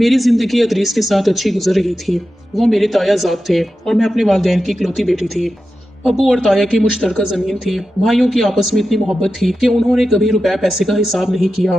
मेरी जिंदगी अदरीस के साथ अच्छी गुजर रही थी। वो मेरे ताया ज़ाद थे और मैं अपने वालिदैन की इकलौती बेटी थी। अबू और ताया की मुश्तरका ज़मीन थी। भाइयों की आपस में इतनी मोहब्बत थी कि उन्होंने कभी रुपए पैसे का हिसाब नहीं किया।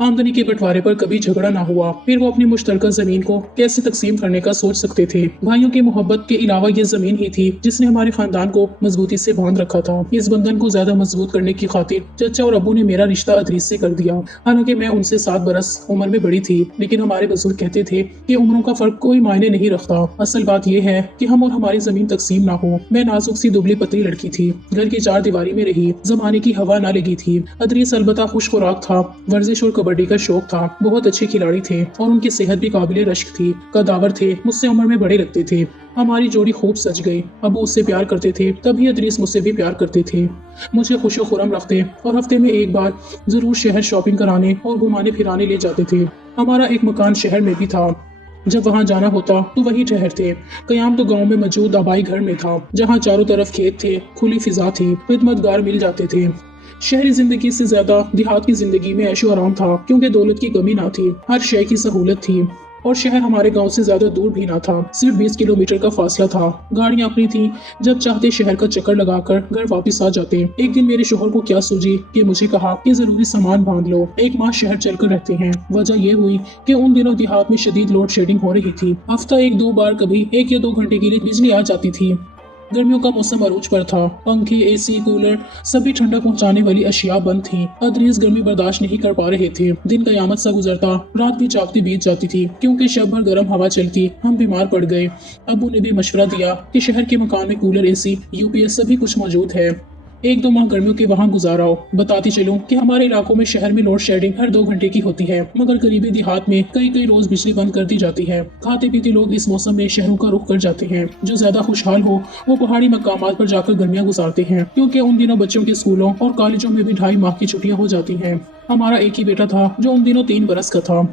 आमदनी के बंटवारे पर कभी झगड़ा ना हुआ। फिर वो अपनी मुश्तरका ज़मीन को कैसे तकसीम करने का सोच सकते थे। भाइयों की मोहब्बत के अलावा ये ज़मीन ही थी जिसने हमारे खानदान को मजबूती से बांध रखा था। इस बंधन को ज्यादा मजबूत करने की खातिर चचा और अबू ने मेरा रिश्ता अदरीस से कर दिया। हालांकि मैं उनसे 7 बरस उम्र में बड़ी थी, लेकिन हमारे बुजुर्ग कहते थे कि उम्रों का फर्क कोई मायने नहीं रखता। असल बात यह है कि हम और हमारी जमीन तकसीम ना हो। मैं नाजुक सी दुबली पतली लड़की थी, घर की 4 दीवारी में रही, जमाने की हवा ना लगी थी। अदरीस अलबत्ता खुश खुराक था, वर्जिश और कबड्डी का शौक था, बहुत अच्छे खिलाड़ी थे और उनकी सेहत भी काबिल रश्क थी। कदावर थे, मुझसे उम्र में बड़े लगते थे। हमारी जोड़ी खूब सज गई। अबू उससे प्यार करते थे, तभी अदरीस मुझसे भी प्यार करते थे। मुझे खुशो खुरम रखते और हफ्ते में एक बार जरूर शहर शॉपिंग कराने और घुमाने फिराने ले जाते थे। हमारा एक मकान शहर में भी था। जब वहाँ जाना होता तो वही ठहरते। कयाम तो गांव में मौजूद आबाई घर में था, जहाँ चारों तरफ खेत थे, खुली फिजा थी, खिदमतगार मिल जाते थे। शहरी जिंदगी से ज्यादा देहात की जिंदगी में ऐशो आराम था, क्योंकि दौलत की कमी ना थी, हर शय की सहूलत थी और शहर हमारे गांव से ज्यादा दूर भी ना था। सिर्फ 20 किलोमीटर का फासला था। गाड़ियां अपनी थी, जब चाहते शहर का चक्कर लगाकर घर वापस आ जाते। एक दिन मेरे शोहर को क्या सूझी कि मुझे कहा कि जरूरी सामान बांध लो, 1 माह शहर चलकर रहते हैं। वजह यह हुई कि उन दिनों देहात में शदीद लोड शेडिंग हो रही थी। हफ्ता 1-2 बार कभी 1 या 2 घंटे के लिए बिजली आ जाती थी। गर्मियों का मौसम अरूज पर था। पंखे, एसी, कूलर, सभी ठंडक पहुंचाने वाली अशिया बंद थी। अदरीस गर्मी बर्दाश्त नहीं कर पा रहे थे। दिन कयामत सा गुजरता, रात भी जागती बीत जाती थी, क्योंकि शब भर गर्म हवा चलती। हम बीमार पड़ गए। अबू ने भी मशवरा दिया कि शहर के मकान में कूलर, एसी, यूपीएस सभी कुछ मौजूद है। 1-2 माह गर्मियों के वहाँ गुजारा। बताती चलूं कि हमारे इलाकों में शहर में लोड शेडिंग हर 2 घंटे की होती है, मगर करीबी देहात में कई रोज बिजली बंद कर दी जाती है। खाते पीते लोग इस मौसम में शहरों का रुख कर जाते हैं। जो ज्यादा खुशहाल हो वो पहाड़ी मकामात पर जाकर गर्मियाँ गुजारते हैं, क्योंकि उन दिनों बच्चों के स्कूलों और कॉलेजों में भी 2.5 माह की छुट्टियां हो जाती हैं। हमारा एक ही बेटा था जो उन दिनों 3 बरस का था।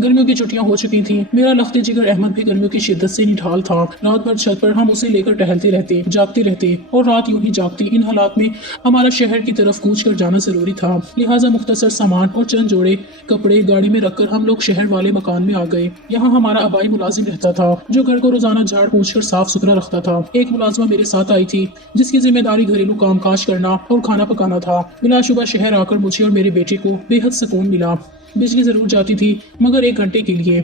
गर्मियों की छुट्टियां हो चुकी थीं। मेरा लख्ते जिगर अहमद भी गर्मियों की शिद्दत से निढाल था। रात भर छत पर हम उसे लेकर टहलते रहते, जागते रहते और रात यूं ही जागती। इन हालात में हमारा शहर की तरफ कूच कर जाना जरूरी था, लिहाजा मुख्तसर सामान और चंद जोड़े कपड़े गाड़ी में रखकर हम लोग शहर वाले मकान में आ गए। यहाँ हमारा आबाई मुलाजिम रहता था, जो घर को रोजाना झाड़ पोंछ कर साफ सुथरा रखता था। एक मुलाजमा मेरे साथ आई थी, जिसकी जिम्मेदारी घरेलू कामकाज करना और खाना पकाना था। बिलाशुबा शहर आकर मुझे और मेरे बेटे को बेहद सुकून मिला। बिजली जरूर जाती थी, मगर 1 घंटे के लिए,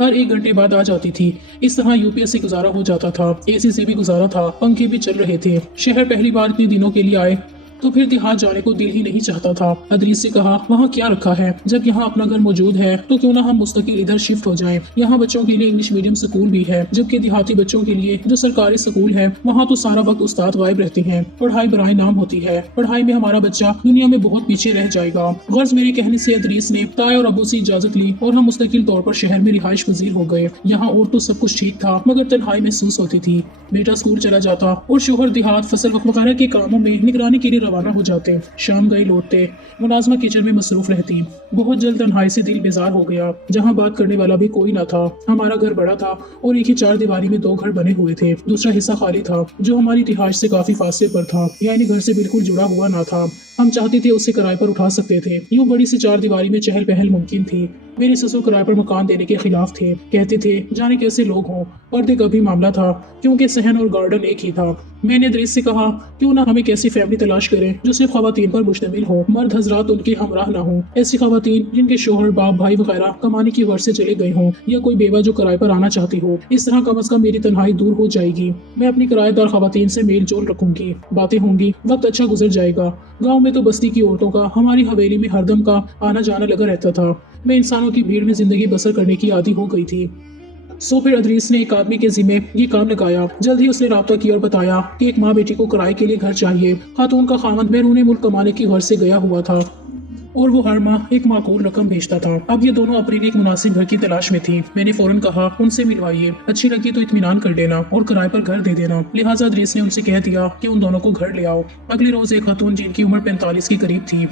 हर 1 घंटे बाद आ जाती थी। इस तरह यूपीएस से गुजारा हो जाता था, एसी से भी गुजारा था, पंखे भी चल रहे थे। शहर पहली बार इतने दिनों के लिए आए तो फिर देहात जाने को दिल ही नहीं चाहता था। अदरीस से कहा, वहाँ क्या रखा है, जब यहाँ अपना घर मौजूद है तो क्यों ना हम मुस्तकिल इधर शिफ्ट हो जाएं। यहाँ बच्चों के लिए इंग्लिश मीडियम स्कूल भी है, जबकि देहाती बच्चों के लिए जो सरकारी स्कूल है वहाँ तो सारा वक्त उस्ताद गायब रहते हैं, पढ़ाई बराए नाम होती है। पढ़ाई में हमारा बच्चा दुनिया में बहुत पीछे रह जाएगा। गर्ज मेरे कहने से अदरीस ने ताया और अबू से इजाजत ली और हम मुस्तकिल तौर पर शहर में रिहाइश पजीर हो गए। यहाँ और तो सब कुछ ठीक था, मगर तन्हाई महसूस होती थी। बेटा स्कूल चला जाता और शोहर देहात फसल वगैरह के कामों में निगरानी के लिए रवाना हो जाते। शाम गई लौटते, मुलाजमा किचन में मसरूफ रहती। बहुत जल्द तन्हाई से दिल बेजार हो गया। जहाँ बात करने वाला भी कोई ना था। हमारा घर बड़ा था और एक ही 4 दीवारी में 2 घर बने हुए थे। दूसरा हिस्सा खाली था, जो हमारी रिहाइश से काफी फासले पर था, यानी घर से बिल्कुल जुड़ा हुआ ना था। हम चाहते थे उसे किराए पर उठा सकते थे। यूं बड़ी सी 4 दीवारी में चहल पहल मुमकिन थी। मेरे ससुर किराए पर मकान देने के खिलाफ थे, कहते थे जाने कैसे लोग हों। पर्दे का भी मामला था, क्योंकि सहन और गार्डन एक ही था। मैंने अदरीस से कहा, क्यों ना हम एक ऐसी फैमिली तलाश करें जो सिर्फ खवातीन पर मुश्तमिल हो, मर्द हजरात उनके हमराह ना हो। ऐसी खवातीन जिनके शोहर, बाप, भाई वगैरह कमाने की वर्ष से चले गए हों, या कोई बेवा जो किराए पर आना चाहती हो। इस तरह कम अज कम मेरी तन्हाई दूर हो जाएगी। मैं अपनी किराएदार खवातीन से मेल जोल रखूंगी, बातें होंगी, वक्त अच्छा गुजर जाएगा। गाँव में तो बस्ती की औरतों का हमारी हवेली में हरदम का आना जाना लगा रहता था। मैं इंसानों की भीड़ में जिंदगी बसर करने की आदी हो गई थी। सो फिर अदरीस ने एक आदमी के जिम्मे ये काम लगाया। जल्द ही उसने राब्ता किया और बताया कि एक माँ बेटी को किराए के लिए घर चाहिए। खातून का खामद बैरून मुल्क कमाने की घर से गया हुआ था और वो हर माह एक माकूल रकम भेजता था। अब ये दोनों अपने लिए एक मुनासिब घर की तलाश में थी। मैंने फौरन कहा, उनसे मिलवाइए, अच्छी लगी तो इत्मीनान कर लेना और किराए पर घर दे देना। लिहाजा अदरीस ने उनसे कह दिया कि उन दोनों को घर ले आओ। अगले रोज एक खातून जिनकी उम्र 45 के करीब थी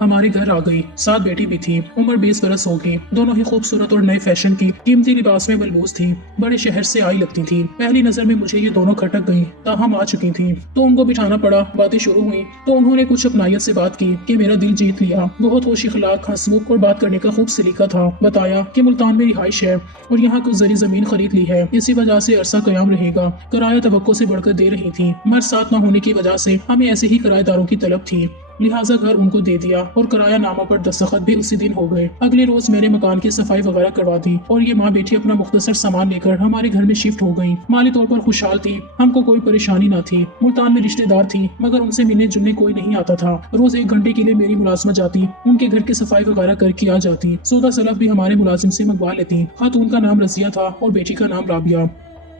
हमारे घर आ गई। साथ बेटी भी थी। उम्र 20 बरस होगी। दोनों ही खूबसूरत और नए फैशन की कीमती लिबास में मलबूस थी। बड़े शहर से आई लगती थी। पहली नजर में मुझे ये दोनों खटक गई। ताहम आ चुकी थी तो उनको बिठाना पड़ा। बातें शुरू हुई तो उन्होंने कुछ अपनायत से बात की कि मेरा दिल जीत लिया। बहुत होश इखलाक, हंसमुख और बात करने का खूब सलीका था। बताया कि मुल्तान में रिहाइश है और यहाँ कुछ जरी जमीन खरीद ली है। इसी वजह से अरसा कयाम रहेगा। किराया तवक्को से बढ़कर दे रही थी। मर्द साथ न होने की वजह से हमें ऐसे ही किराएदारों की तलब थी, लिहाजा घर उनको दे दिया और किराया नामा पर दस्तखत भी उसी दिन हो गए। अगले रोज मैंने मकान की सफाई वगैरह करवा दी और ये माँ बेटी अपना मुख्तसर सामान लेकर हमारे घर में शिफ्ट हो गई। माली तौर पर खुशहाल थी। हमको कोई परेशानी न थी। मुल्तान में रिश्तेदार थी मगर उनसे मिलने जुलने कोई नहीं आता था। रोज 1 घंटे के लिए मेरी मुलाजमत जाती, उनके घर की सफाई वगैरह करके आ जाती। सौदा सलफ भी हमारे मुलाजिम से मंगवा लेती। खातून का नाम रजिया था और बेटी का नाम राबिया।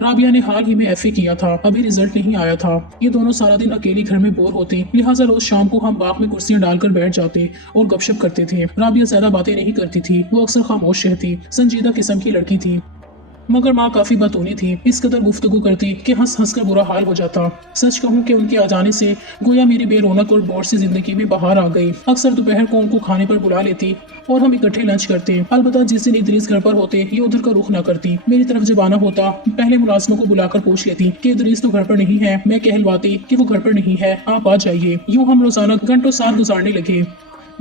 राबिया ने हाल ही में एफए किया था, अभी रिजल्ट नहीं आया था। ये दोनों सारा दिन अकेली घर में बोर होती, लिहाजा रोज शाम को हम बाग में कुर्सियां डालकर बैठ जाते और गपशप करते थे। राबिया ज्यादा बातें नहीं करती थी, वो अक्सर खामोश रहती, संजीदा किस्म की लड़की थी। मगर माँ काफी बतौनी थी, इस कदर गुफ्तगू करती कि हंस हंस कर बुरा हाल हो जाता। सच कहूँ कि उनके आ जाने से गोया मेरी बेरौनक और बोर सी जिंदगी में बहार आ गई। अक्सर दोपहर को उनको खाने पर बुला लेती और हम इकट्ठे लंच करते। अलबत्ता जिस दिन इदरीस घर पर होते ये उधर का रुख न करती। मेरी तरफ जब आना होता पहले मुलाजमों को बुलाकर पूछ लेती कि इदरीस तो घर पर नहीं है। मैं कहलवाती कि वो घर पर नहीं है, आप आ जाइए। यूं हम रोजाना घंटों साथ गुजारने लगे।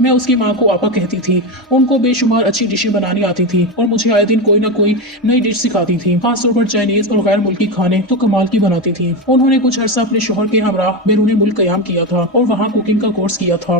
मैं उसकी माँ को आपा कहती थी। उनको बेशुमार अच्छी डिशें बनानी आती थी और मुझे आए दिन कोई ना कोई नई डिश सिखाती थी। खासतौर पर चाइनीज और गैर मुल्की खाने तो कमाल की बनाती थी। उन्होंने कुछ अरसा अपने शोहर के हमरा बैरून मुल्क कयाम किया था और वहाँ कुकिंग का कोर्स किया था।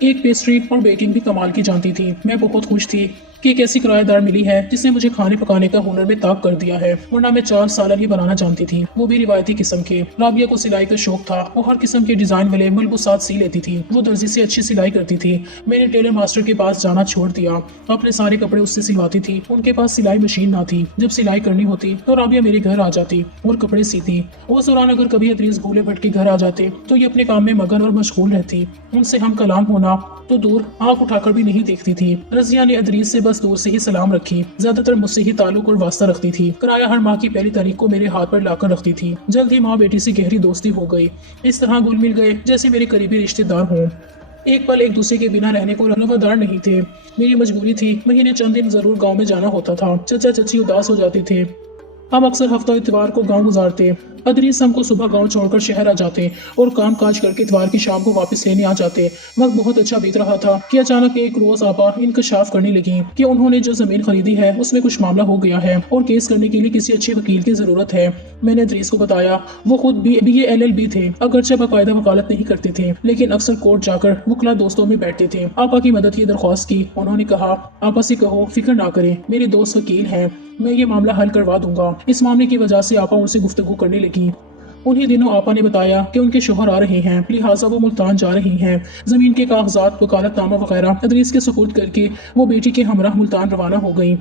केक, पेस्ट्री और बेकिंग भी कमाल की जानती थी। मैं बहुत खुश थी कि एक ऐसी किराएदार मिली है जिसने मुझे खाने पकाने का हुनर में ताक कर दिया है, वरना मैं 4 सालन ही बनाना जानती थी, वो भी रिवायती किस्म के। राबिया को सिलाई का शौक था। वो हर किस्म के डिजाइन वाले मलबूसात सी लेती थी। वो दर्जी से अच्छी सिलाई करती थी। मैंने टेलर मास्टर के पास जाना छोड़ दिया। अपने सारे कपड़े उससे सिलवाती थी। उनके पास सिलाई मशीन ना थी। जब सिलाई करनी होती तो राबिया मेरे घर आ जाती और कपड़े सीती। उस दौरान अगर कभी अदरीस भूले भटके घर आ जाते तो ये अपने काम में मगन और मशगूल रहती। उनसे हम कलाम होना तो दूर, आंख उठाकर भी नहीं देखती थी। रजिया ने अदरीस से बस दूर से ही सलाम रखी। ज्यादातर मुझसे ही ताल्लुक और वास्ता रखती थी। किराया हर माह की पहली तारीख को मेरे हाथ पर लाकर रखती थी। जल्द ही माँ बेटी से गहरी दोस्ती हो गई। इस तरह घुल मिल गए जैसे मेरे करीबी रिश्तेदार हों। एक पल एक दूसरे के बिना रहने को रवादार नहीं थे। मेरी मजबूरी थी, महीने चंद दिन जरूर गाँव में जाना होता था। चचा चची उदास हो जाते थे। हम अक्सर हफ्ता इतवार को गांव गुजारते। अदरीस हमको सुबह गांव छोड़कर शहर आ जाते और काम काज करके इतवार की शाम को वापस लेने आ जाते। वक्त बहुत अच्छा बीत रहा था कि अचानक एक रोज आपा इंकशाफ करने लगी कि उन्होंने जो जमीन खरीदी है उसमें कुछ मामला हो गया है और केस करने के लिए किसी अच्छे वकील की जरूरत है। मैंने अदरीस को बताया। वो खुद BA LLB थे, अगरचे बाकायदा वकालत नहीं करते थे, लेकिन अक्सर कोर्ट जाकर वकला दोस्तों में बैठते थे। आपा की मदद की दरख्वास्त की। उन्होंने कहा, आपा से कहो फिक्र ना करें, मेरे दोस्त वकील हैं, मैं ये मामला हल करवा दूंगा। इस मामले की वजह से आपा उनसे गुफ्तगू करने लगी। उन्हीं दिनों आपा ने बताया कि उनके शोहर आ रहे हैं, लिहाजा वो मुल्तान जा रही हैं। जमीन के कागजात, वकालतनामा वगैरह अदरीस के सुपुर्द करके वो बेटी के हमराह मुल्तान रवाना हो गई।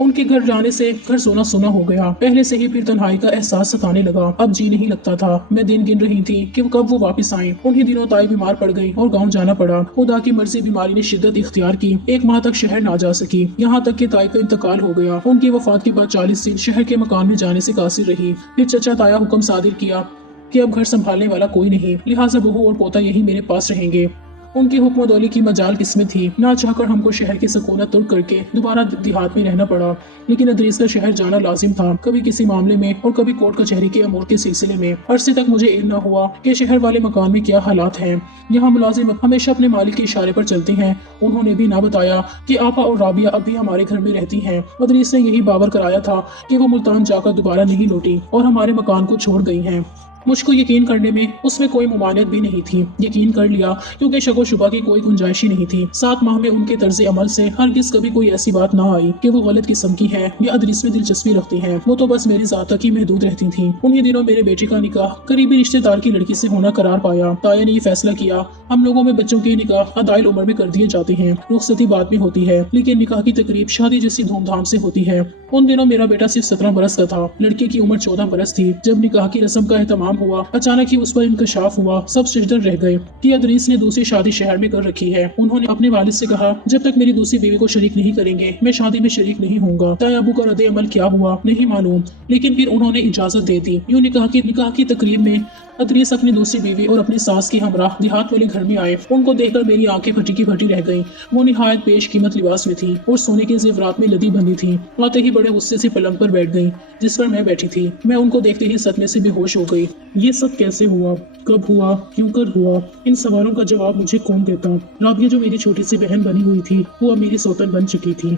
उनके घर जाने से घर सोना सोना हो गया। पहले से ही फिर तन्हाई का एहसास सताने लगा। अब जी नहीं लगता था। मैं दिन गिन रही थी कि कब वो वापस आए। उन्हीं दिनों ताई बीमार पड़ गई और गांव जाना पड़ा। खुदा की मर्जी बीमारी ने शिद्दत इख्तियार की। 1 माह तक शहर ना जा सकी। यहाँ तक कि ताई का इंतकाल हो गया। उनकी वफात के बाद 40 दिन शहर के मकान में जाने से कासिर रही। फिर चचा ताया हुक्म सादिर किया कि अब घर संभालने वाला कोई नहीं, लिहाजा बहू और पोता यही मेरे पास रहेंगे। उनकी हुक्मदौली की मजाल किस्मत थी। ना चाहकर हमको शहर की सकूनत तुर्क करके दोबारा देहात में रहना पड़ा, लेकिन अदरीस का शहर जाना लाजिम था, कभी किसी मामले में और कभी कोर्ट कचहरी के अमूर के सिलसिले में। अरसे तक मुझे इल्म न हुआ कि शहर वाले मकान में क्या हालात हैं। यहाँ मुलाजिम हमेशा अपने मालिक के इशारे पर चलते हैं। उन्होंने भी ना बताया कि आपा और राबिया अब भी हमारे घर में रहती हैं। अदरीस ने यही बावर कराया था कि वो मुल्तान जाकर दोबारा नहीं लौटी और हमारे मकान को छोड़ गई हैं। मुझको यकीन करने में उसमें कोई मुमानियत भी नहीं थी। यकीन कर लिया क्योंकि शको शुबा की कोई गुंजाइश ही नहीं थी। 7 माह में उनके तर्ज अमल से हरगिज कभी कोई ऐसी बात ना आई कि वो गलत किस्म की है या अदरीस में दिलचस्पी रखती हैं। वो तो बस मेरी ज़ात तक ही महदूद रहती थी। उन्हीं दिनों मेरे बेटे का निकाह करीबी रिश्तेदार की लड़की से होना करार पाया। ताया ने ये फैसला किया, हम लोगों में बच्चों के निकाह अदाइल उम्र में कर दिए जाते हैं। रुखसती बाद में होती है, लेकिन निकाह की तकरीब शादी जैसी धूमधाम से होती है। उन दिनों मेरा बेटा सिर्फ 17 बरस का था। लड़की की उम्र 14 बरस थी। जब निकाह की रस्म का एहतमाम इत्तेहाम हुआ। अचानक ही उस पर इंकशाफ हुआ। सब शजदर रह गए कि अदरीस ने दूसरी शादी शहर में कर रखी है। उन्होंने अपने वालिद से कहा, जब तक मेरी दूसरी बीवी को शरीक नहीं करेंगे मैं शादी में शरीक नहीं होऊंगा। ताया अबू का रद्द अमल क्या हुआ नहीं मालूम, लेकिन फिर उन्होंने इजाजत दे दी। यूं निकाह की तकरीब में अदरीस अपनी दूसरी बीवी और अपनी सास की हमराह देहात वाले घर में आए। उनको देखकर मेरी आंखें फटी की फटी रह गईं। वो निहायत पेश कीमत लिबास में थी और सोने के जेवरात में लदी बंधी थी। आते ही बड़े गुस्से से पलंग पर बैठ गईं, जिस पर मैं बैठी थी। मैं उनको देखते ही सदमे से बेहोश हो गई। ये सब कैसे हुआ, कब हुआ, क्यों कर हुआ? इन सवालों का जवाब मुझे कौन देता? राबिया जो मेरी छोटी सी बहन बनी हुई थी वो अब मेरी सौतन बन चुकी थी,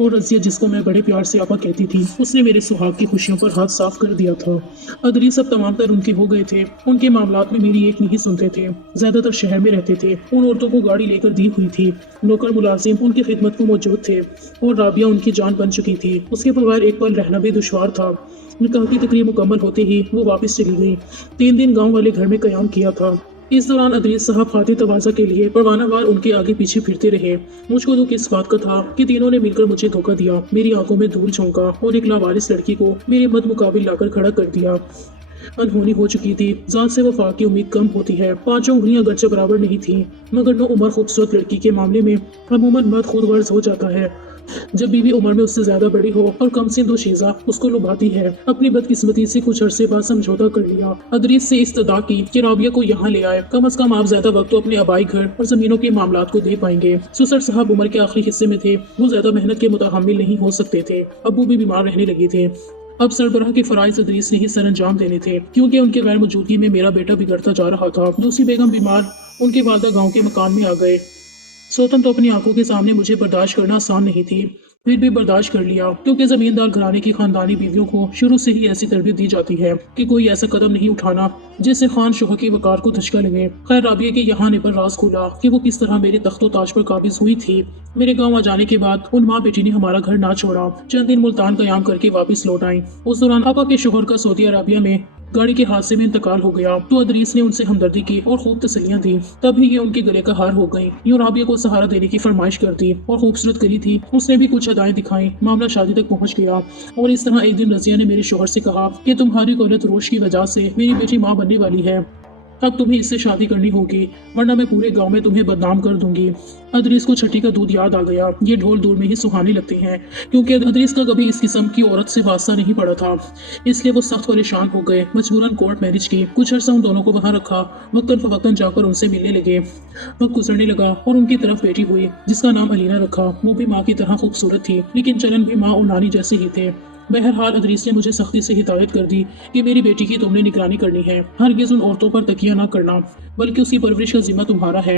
और रजिया जिसको मैं बड़े प्यार से आपा कहती थी उसने मेरे सुहाग की खुशियों पर हाथ साफ कर दिया था। अदरीस सब तमाम तर उनके हो गए थे। उनके मामलात में मेरी एक नहीं सुनते थे। ज्यादातर शहर में रहते थे। उन औरतों को गाड़ी लेकर दी हुई थी। नौकर मुलाजिम उनकी खिदमत को मौजूद थे और राबिया उनकी जान बन चुकी थी। उसके बगैर एक पल रहना भी दुश्वार था। निकाह की तकरीब मुकम्मल होते ही वो वापस चली गई। 3 दिन गांव वाले घर में कयाम किया था। इस दौरान अदरीस साहब खातिर तवाज़ा के लिए परवानावार उनके आगे पीछे फिरते रहे। मुझको दुख इस बात का था कि तीनों ने मिलकर मुझे धोखा दिया। मेरी आंखों में धूल झोंका और एक लावारिस लड़की को मेरे मद मुकाबिल लाकर खड़ा कर दिया। अनहोनी हो चुकी थी। जात से वफा की उम्मीद कम होती है। 5 उंगलियां अगरचे बराबर नहीं थी, मगर नो उम्र खूबसूरत लड़की के मामले में अमूमन मर्द खुद गर्ज हो जाता है। जब बीवी उम्र में उससे ज्यादा बड़ी हो और कम से 2 शीजा उसको लुभाती है। अपनी बदकिस्मती से कुछ अरसे बाद समझौता कर लिया। अदरीस से इस्तदा की कि राबिया को यहाँ ले आए। कम अज कम आप ज्यादा वक्त तो अपने आबाई घर और जमीनों के मामलात को दे पाएंगे। सुसर साहब उम्र के आखिरी हिस्से में थे। वो ज्यादा मेहनत के मुतहम्मिल नहीं हो सकते थे। अब्बू भी बीमार रहने लगे थे। अब सरबराह के फराइज अदरीस ने ही सर अंजाम देने थे, क्योंकि उनके गैर मौजूदगी में मेरा बेटा बिगड़ता जा रहा था। दूसरी बेगम बीमार, उनके वालदा गांव के मकान में आ गए। सोतन तो अपनी आंखों के सामने मुझे बर्दाश्त करना आसान नहीं थी, फिर भी बर्दाश्त कर लिया, क्योंकि जमींदार घराने की खानदानी बीवियों को शुरू से ही ऐसी तरबियत दी जाती है कि कोई ऐसा कदम नहीं उठाना जिससे खान शोहर के वकार को धचका लगे। खैर राबिया के यहाँ आने पर राज खुला कि वो किस तरह मेरे तख्तो ताज पर काबिज हुई थी। मेरे गांव आ जाने के बाद उन माँ बेटी ने हमारा घर ना छोड़ा। चंद दिन मुल्तान कयाम करके वापस लौट आई। उस दौरान आपा के शोहर का सऊदी अरबिया में गाड़ी के हादसे में इंतकाल हो गया, तो अदरीस ने उनसे हमदर्दी की और खूब तसल्लियां दी। तभी ये उनके गले का हार हो गई। यूं राबिया को सहारा देने की फरमाइश कर दी और खूबसूरत करी थी। उसने भी कुछ अदाएं दिखाई। मामला शादी तक पहुंच गया। और इस तरह एक दिन रजिया ने मेरे शोहर से कहा कि तुम्हारी गलत रोश की वजह से मेरी बेटी माँ बनने वाली है। अब तुम्हें इससे शादी करनी होगी, वरना मैं पूरे गांव में तुम्हें बदनाम कर दूंगी। अदरीस को छठी का दूध याद आ गया। ये ढोल दूर में ही सुहाने लगते हैं, क्योंकि अदरीस का कभी इस किस्म की औरत से वास्ता नहीं पड़ा था। इसलिए वो सख्त परेशान हो गए। मजबूरन कोर्ट मैरिज की। कुछ अर्सा उन दोनों को वहां रखा। वक्तन फवक्तन जाकर उनसे मिलने लगे। वक्त गुजरने लगा और उनकी तरफ बेटी हुई, जिसका नाम अलीना रखा। वो भी माँ की तरह खूबसूरत थी, लेकिन चलन भी माँ और नानी जैसे ही थे। बहरहाल अदरीस ने मुझे सख्ती से हिदायत कर दी कि मेरी बेटी की तुमने निगरानी करनी है। हरगिज़ उन औरतों पर तकिया ना करना, बल्कि उसकी परवरिश का जिम्मा तुम्हारा है।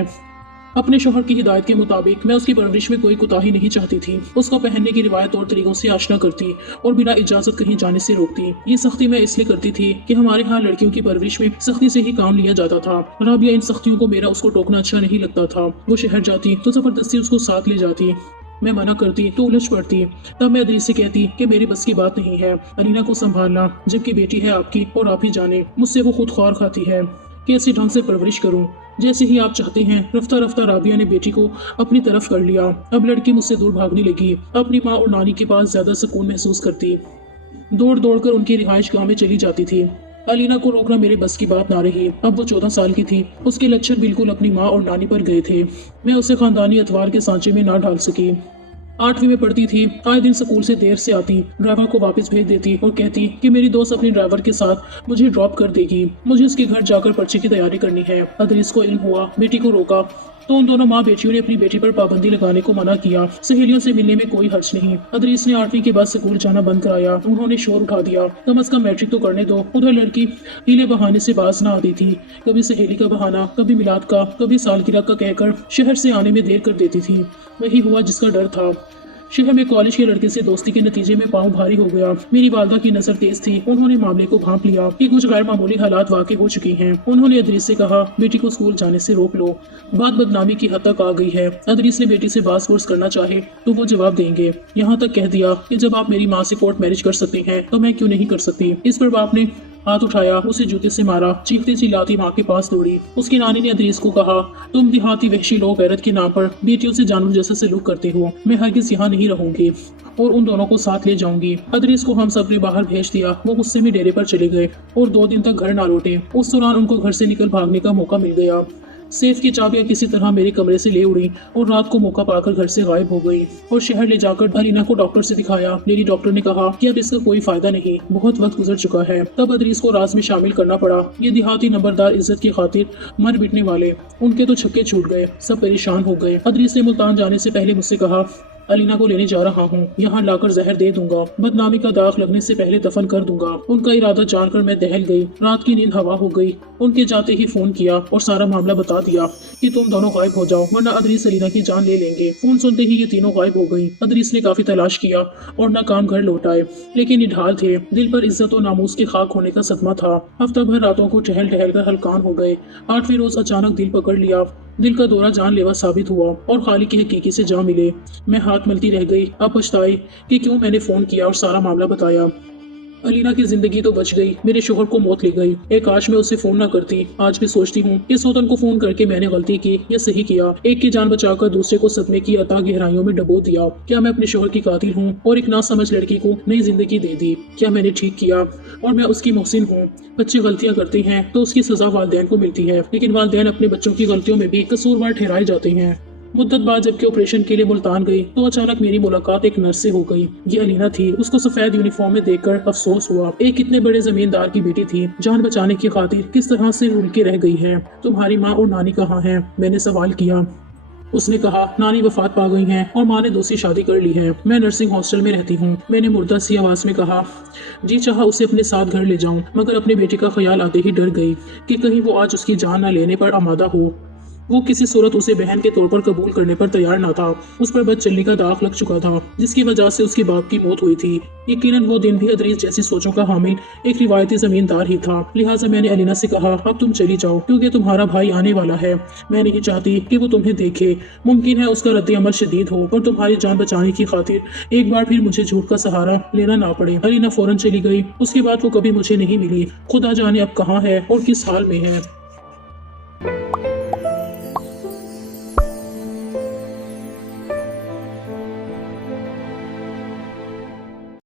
अपने शोहर की हिदायत के मुताबिक मैं उसकी परवरिश में कोई कोताही नहीं चाहती थी। उसको पहनने की रिवायत और तरीकों से आशना करती और बिना इजाजत कहीं जाने से रोकती। ये सख्ती मैं इसलिए करती थी कि हमारे यहाँ लड़कियों की परवरिश में सख्ती से ही काम लिया जाता था। राबिया इन सख्तियों को मेरा उसको टोकना अच्छा नहीं लगता था। वो शहर जाती तो जबरदस्ती उसको साथ ले जाती। मैं मना करती तो उलझ पड़ती। तब मैं अदरीस से कहती कि मेरी बस की बात नहीं है अलीना को संभालना, जबकि बेटी है आपकी और आप ही जाने मुझसे वो खुद ख्वार खाती है। कैसे ढंग से परवरिश करूं जैसे ही आप चाहते हैं। रफ्ता रफ्ता राबिया ने बेटी को अपनी तरफ कर लिया। अब लड़की मुझसे दूर भागने लगी। अपनी माँ और नानी के पास ज्यादा सुकून महसूस करती। दौड़ दौड़ कर उनकी रिहाइश गाह में चली जाती थी। अलीना को रोकना मेरे बस की बात ना रही। अब वो 14 साल की थी। उसके लक्षण बिल्कुल अपनी माँ और नानी पर गए थे। मैं उसे खानदानी अतवार के सांचे में ना ढाल सकी। 8वीं में पढ़ती थी। आए दिन स्कूल से देर से आती, ड्राइवर को वापस भेज देती और कहती कि मेरी दोस्त अपने ड्राइवर के साथ मुझे ड्रॉप कर देगी। मुझे उसके घर जाकर पर्चे की तैयारी करनी है। अदरीस को इल्म हुआ, बेटी को रोका तो उन दोनों माँ बेटियों ने अपनी बेटी पर पाबंदी लगाने को मना किया। सहेलियों से मिलने में कोई हर्ज नहीं। अदरीस ने 8वीं के बाद स्कूल जाना बंद कराया। उन्होंने शोर उठा दिया, कम अज कम मैट्रिक तो करने दो। उधर लड़की हीले बहाने से बाज ना आती थी। कभी सहेली का बहाना, कभी मिलाद का, कभी सालगिरह का कहकर शहर से आने में देर कर देती थी। वही हुआ जिसका डर था। शहर में कॉलेज के लड़के से दोस्ती के नतीजे में पाँव भारी हो गया। मेरी वालदा की नजर तेज थी। उन्होंने मामले को भांप लिया कि कुछ गैर मामूली हालात वाकई हो चुकी हैं। उन्होंने अदरीस से कहा बेटी को स्कूल जाने से रोक लो, बात बदनामी की हद तक आ गई है। अदरीस ने बेटी से बास फोर्स करना चाहे तो वो जवाब देंगे। यहाँ तक कह दिया कि जब आप मेरी माँ से कोर्ट मैरिज कर सकते हैं तो मैं क्यों नहीं कर सकती। इस पर बाप ने ہاتھ اٹھایا، اسے جوتے سے مارا۔ چیختی چلاتی ماں کے پاس دوڑی۔ اس کی نانی نے ادریس کو کہا، تم دیہاتی وحشی لوگ غیرت کے نام پر بیٹیوں سے جانور جیسا سلوک کرتے ہو۔ میں ہرگز یہاں نہیں رہوں گی اور ان دونوں کو ساتھ لے جاؤں گی۔ ادریس کو ہم سب نے باہر بھیج دیا۔ وہ غصے میں ڈیرے پر چلے گئے اور 2 دن تک گھر نہ لوٹے۔ اس دوران ان کو گھر سے نکل بھاگنے کا موقع مل گیا۔ سیف کی چابیاں کسی طرح میرے کمرے سے لے اڑی اور رات کو موقع پا کر گھر سے غائب ہو گئی اور شہر لے جا کر الینا کو ڈاکٹر سے دکھایا۔ لیڈی ڈاکٹر نے کہا کہ اب اس کا کوئی فائدہ نہیں، بہت وقت گزر چکا ہے۔ تب ادریس کو راز میں شامل کرنا پڑا۔ یہ دیہاتی نمبردار عزت کی خاطر مر مٹنے والے، ان کے تو چھکے چھوٹ گئے، سب پریشان ہو گئے۔ ادریس نے ملتان جانے سے پہلے مجھ سے کہا، الینا کو لینے جا رہا ہوں، یہاں لا کر زہر دے دوں گا، بدنامی کا داغ لگنے سے پہلے دفن کر دوں گا۔ ان کا ارادہ جان کر میں دہل گئی۔ رات کی نیند ہوا ہو گئی۔ ان کے جاتے ہی فون کیا اور سارا معاملہ بتا دیا کہ تم دونوں غائب ہو جاؤ ورنہ ادریس الینا کی جان لے لیں گے۔ فون سنتے ہی یہ تینوں غائب ہو گئی۔ ادریس نے کافی تلاش کیا اور ناکام گھر لوٹ آئے، لیکن نڈھال تھے، دل پر عزت و ناموس کے خاک ہونے کا صدمہ تھا۔ ہفتہ بھر راتوں کو ٹہل ٹہل کر ہلکان ہو گئے۔ 8ویں روز اچانک دل پکڑ لیا۔ دل کا دورہ جان لیوا ثابت ہوا اور خالق کی حقیقی سے جا ملے۔ میں ہاتھ ملتی رہ گئی، اب پچھتائی کہ کیوں میں نے فون کیا اور سارا معاملہ بتایا۔ الینا کی زندگی تو بچ گئی، میرے شوہر کو موت لے گئی۔ ایک کاش میں اسے فون نہ کرتی۔ آج بھی سوچتی ہوں کہ سوتن کو فون کر کے میں نے غلطی کی یا صحیح کیا۔ ایک کی جان بچا کر دوسرے کو صدمے کی عطا گہرائیوں میں ڈبو دیا۔ کیا میں اپنے شوہر کی قاتل ہوں اور ایک ناسمجھ لڑکی کو نئی زندگی دے دی؟ کیا میں نے ٹھیک کیا اور میں اس کی محسن ہوں؟ بچے غلطیاں کرتے ہیں تو اس کی سزا والدین کو ملتی ہے، لیکن والدین اپنے بچوں کی غلطیوں میں بھی قصوروار ٹھہرائے جاتے ہیں۔ مدت بعد جب کہ آپریشن کے لیے ملتان گئی تو اچانک میری ملاقات ایک نرس سے ہو گئی۔ یہ الینا تھی۔ اس کو سفید یونیفارم میں دیکھ کر افسوس ہوا۔ ایک اتنے بڑے زمیندار کی بیٹی تھی، جان بچانے کی خاطر کس طرح سے رول کے رہ گئی ہے۔ تمہاری ماں اور نانی کہاں ہیں؟ میں نے سوال کیا۔ اس نے کہا، نانی وفات پا گئی ہیں اور ماں نے دوسری شادی کر لی ہے۔ میں نرسنگ ہاسٹل میں رہتی ہوں۔ میں نے مردہ سی آواز میں کہا۔ جی چاہا اسے اپنے ساتھ گھر لے جاؤں، مگر اپنے بیٹے کا خیال آتے ہی ڈر گئی کہ کہیں وہ آج اس کی جان نہ لینے پر آمادہ ہو۔ وہ کسی صورت اسے بہن کے طور پر قبول کرنے پر تیار نہ تھا۔ اس پر بد چلنے کا داغ لگ چکا تھا، جس کی وجہ سے اس کے باپ کی موت ہوئی تھی۔ یقیناً وہ دن بھی ادریس جیسی سوچوں کا حامل ایک روایتی زمیندار ہی تھا۔ لہٰذا میں نے الینا سے کہا، اب تم چلی جاؤ کیونکہ تمہارا بھائی آنے والا ہے۔ میں نہیں چاہتی کہ وہ تمہیں دیکھے۔ ممکن ہے اس کا رد عمل شدید ہو اور تمہاری جان بچانے کی خاطر ایک بار پھر مجھے جھوٹ کا سہارا لینا نہ پڑے۔ الینا فوراً چلی گئی۔ اس کے بعد وہ کبھی مجھے نہیں ملی۔ خدا جانے اب کہاں ہے اور کس حال میں ہے۔